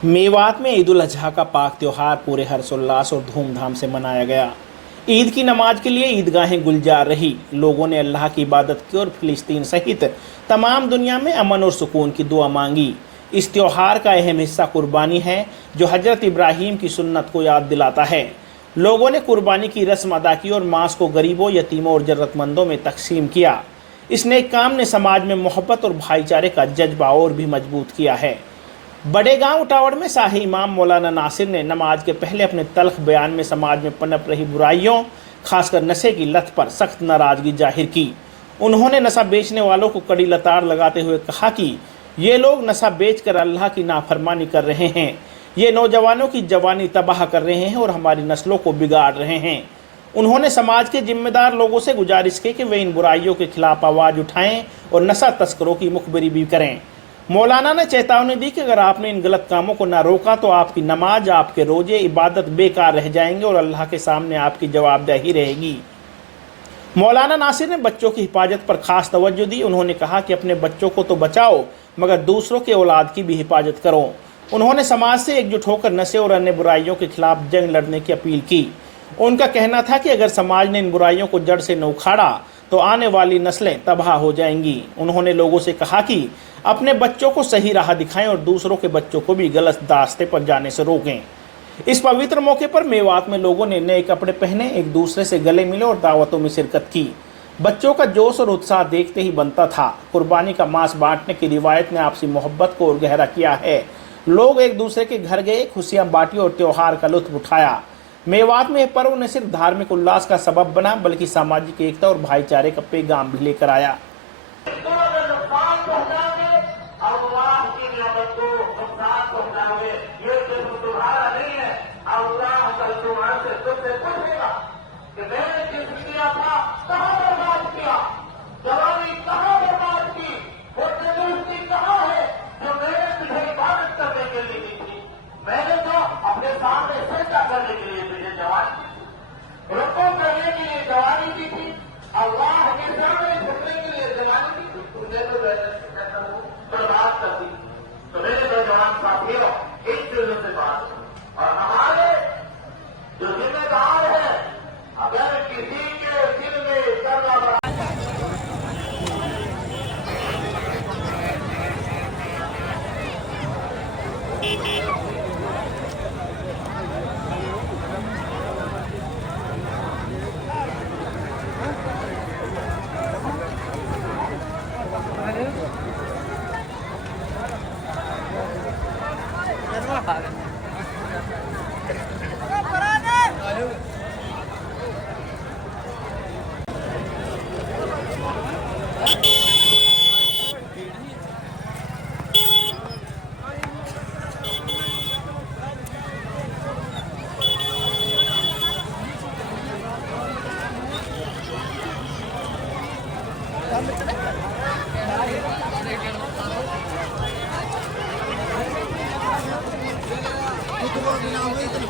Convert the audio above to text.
मेवात में ईद उल अजहा का पाक त्योहार पूरे हर्षोल्लास और धूमधाम से मनाया गया। ईद की नमाज के लिए ईदगाहें गुलजार रही। लोगों ने अल्लाह की इबादत की और फिलिस्तीन सहित तमाम दुनिया में अमन और सुकून की दुआ मांगी। इस त्योहार का अहम हिस्सा कुर्बानी है, जो हजरत इब्राहीम की सुन्नत को याद दिलाता है। लोगों ने कुर्बानी की रस्म अदा की और मांस को गरीबों, यतीमों और जरूरतमंदों में तकसीम किया। इस नेक काम ने समाज में मोहब्बत और भाईचारे का जज्बा और भी मजबूत किया है। बड़े गांव उटावड़ में शाही इमाम मौलाना नासिर ने नमाज के पहले अपने तल्ख बयान में समाज में पनप रही बुराइयों, खासकर नशे की लत पर सख्त नाराजगी जाहिर की। उन्होंने नशा बेचने वालों को कड़ी लताड़ लगाते हुए कहा कि ये लोग नशा बेचकर अल्लाह की नाफरमानी कर रहे हैं। ये नौजवानों की जवानी तबाह कर रहे हैं और हमारी नस्लों को बिगाड़ रहे हैं। उन्होंने समाज के जिम्मेदार लोगों से गुजारिश की कि वे इन बुराइयों के खिलाफ आवाज उठाएं और नशा तस्करों की मुखबिरी भी करें। मौलाना ने चेतावनी दी कि अगर आपने इन गलत कामों को न रोका तो आपकी नमाज, आपके रोजे, इबादत बेकार रह जाएंगे और अल्लाह के सामने आपकी जवाबदेही रहेगी। मौलाना नासिर ने बच्चों की हिफाजत पर खास तवज्जो दी। उन्होंने कहा कि अपने बच्चों को तो बचाओ, मगर दूसरों के औलाद की भी हिफाजत करो। उन्होंने समाज से एकजुट होकर नशे और अन्य बुराइयों के खिलाफ जंग लड़ने की अपील की। उनका कहना था कि अगर समाज ने इन बुराइयों को जड़ से न उखाड़ा तो आने वाली नस्लें तबाह हो जाएंगी। उन्होंने लोगों से कहा कि अपने बच्चों को सही राह दिखाएं और दूसरों के बच्चों को भी गलत रास्ते पर जाने से रोकें। इस पवित्र मौके पर मेवात में लोगों ने नए कपड़े पहने, एक दूसरे से गले मिले और दावतों में शिरकत की। बच्चों का जोश और उत्साह देखते ही बनता था। कुर्बानी का मांस बांटने की रिवायत ने आपसी मोहब्बत को और गहरा किया है। लोग एक दूसरे के घर गए, खुशियां बांटी और त्योहार का लुत्फ उठाया। मेवात में यह पर्व न सिर्फ धार्मिक उल्लास का सबब बना, बल्कि सामाजिक एकता और भाईचारे का पैगाम भी लेकर आया। अल्लाह के सामने झुकने के लिए जलाने की तुमने तो बर्बाद कर दी। तो मेरे नौजवान साथियों, एक दिल से बात और हमारे जो जिम्मेदार है, अगर किसी के दिल में करना Itu